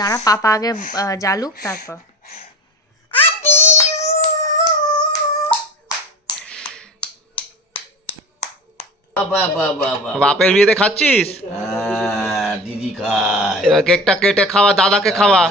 দাঁড়া, পাপা আগে জ্বালুক তারপর। বাপের বিয়েতে খাচ্ছিস? দিদি খায়। এবার কেকটা কেটে খাওয়া, দাদাকে খাওয়া।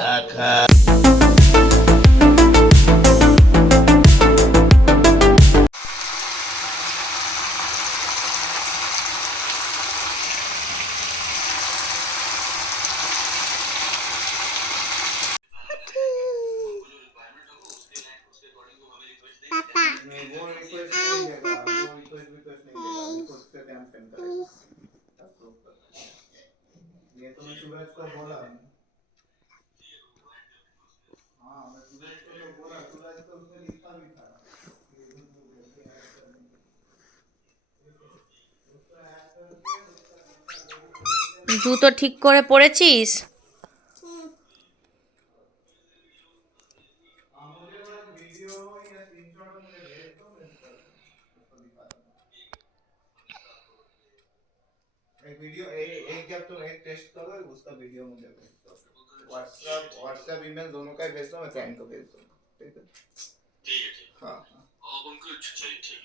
জুতো ঠিক করে পরেছিস? वीडियो एक जब तुम एक टेस्ट करो उसका वीडियो मुझे भेज दो। व्हाट्सएप ईमेल दोनों का ही भेज दो, मैं फ्रेंड को भेज दूंगा। ठीक है ठीक है। हाँ हाँ ठीक है।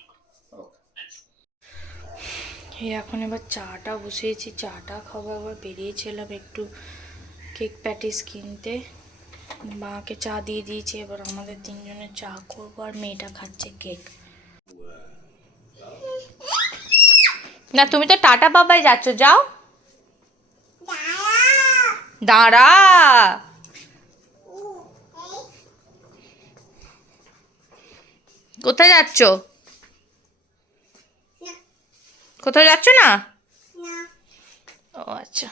এখন এবার চাটা বসিয়েছি, চাটা খাবো। একবার বেরিয়েছিলাম একটু কেক প্যাটিস কিনতে, মাকে চা দিয়ে দিয়েছি। এবার আমাদের তিনজনের চা করবো, আর মেয়েটা খাচ্ছে কেক। না, তুমি তো টাটা বাবাই যাচ্ছ, যাও। দাঁড়া, কোথায় যাচ্ছ? কোথায় যাচ্ছ না? ও আচ্ছা,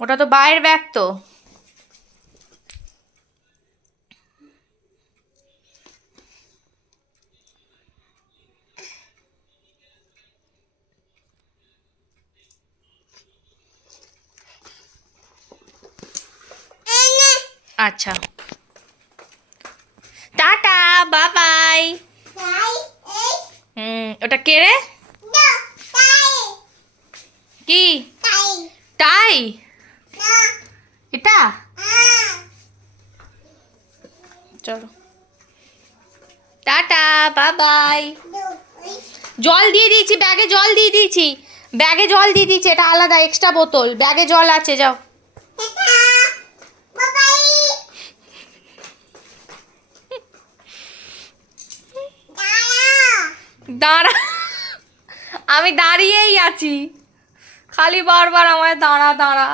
ওটা তো বাইরের ব্যাগ তো। আচ্ছা, টাটা বাবাই। ওটা কে রে? কি তাই? এটা চলো, টাটা বাবাই। জল দিয়ে দিয়েছি ব্যাগে, জল দিয়ে দিয়েছি ব্যাগে, জল দিয়ে দিয়েছি। এটা আলাদা এক্সট্রা বোতল, ব্যাগে জল আছে, যাও। দাঁড়া, আমি দাঁড়িয়েই আছি, খালি বারবার আমায় দাঁড়া দাঁড়া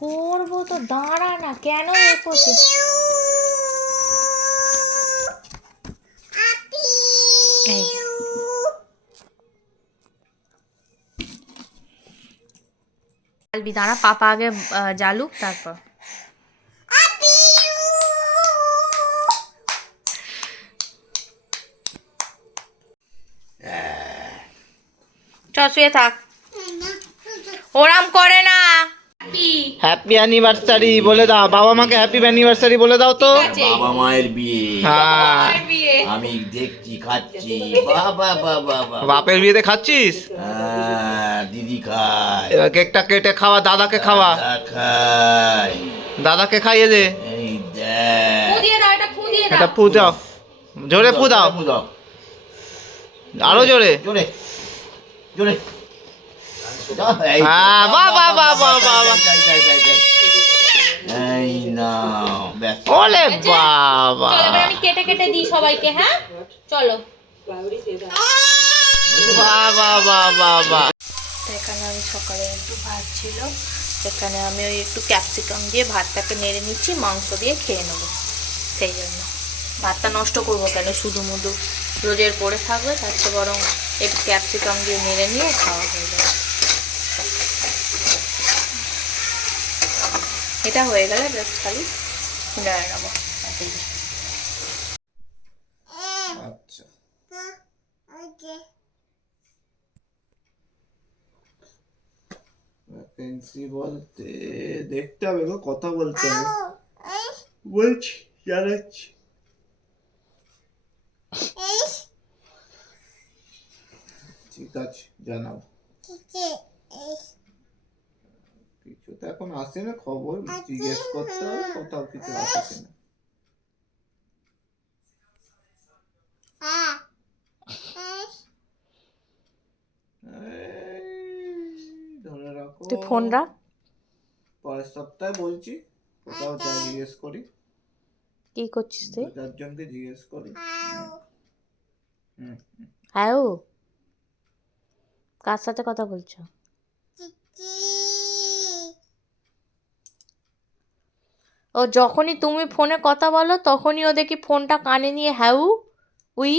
করবো তো। দাঁড়া না, কেন করছে? দাঁড়া, পাপা আগে জ্বালুক তারপর। চল শুয়ে থাক, ওরাম করে না। হ্যাপি অ্যানিভার্সারি বলে দাও, বাবা মাকে হ্যাপি অ্যানিভার্সারি বলে দাও তো। বাবা মায়ের বিয়ে, হ্যাঁ আমি দেখছি খাচ্ছি। বাবা বাবা বাপের বিয়েতে খাচ্ছিস? দিদি খায়। এবার কেকটা কেটে খাওয়া, দাদাকে খাওয়া। খায়। দাদাকে খাইয়ে দে। এই দেখ, এটা ফু দাও, জোরে ফু দাও, আরো জোরে। জোরে জোরে। হ্যাঁ, বাহ বাহ বাহ বাহ বাহ। এই নাও, ব্যাস। ওলে বাবা, চলো এবার আমি কেটে কেটে দিই সবাইকে। হ্যাঁ চলো। বাহ বাহ বাহ বাহ বাহ। এখানে আমি সকালে একটু ভাত ছিল, এখানে আমি ওই একটু ক্যাপসিকাম দিয়ে ভাতটাকে নেড়ে নিচ্ছি, মাংস দিয়ে খেয়ে নেবো। সেই জন্য ভাতটা নষ্ট করবো কেন, শুধু মুধু রোজের পড়ে থাকবে, তার চেয়ে বরং একটু ক্যাপসিকাম দিয়ে নেড়ে নিয়ে খাওয়া হয়ে যাবে। এটা হয়ে গেলে জাস্ট খালি নেড়ে নেবো। আচ্ছা, ভ্যাকেন্সি বলতে দেখতে হবে গো, কথা বলতে হবে। বলছি, জানাচ্ছি। ঠিক আছে, জানাবো। কিছু তো এখন আসে না, খবর জিজ্ঞেস করতে হবে কোথাও কিছু আছে কিনা। ধরে রাখো, তুই ফোন রাখ। পরের সপ্তাহে বলছি, কোথাও যা জিজ্ঞেস করি, কি করছিস তুই? 4 জনকে জিজ্ঞেস করি। হ্যাঁ, ও কার সাথে কথা বলছো? ও যখনই তুমি ফোনে কথা বলো তখনই ও দেখি ফোনটা কানে নিয়ে হ্যাউ উই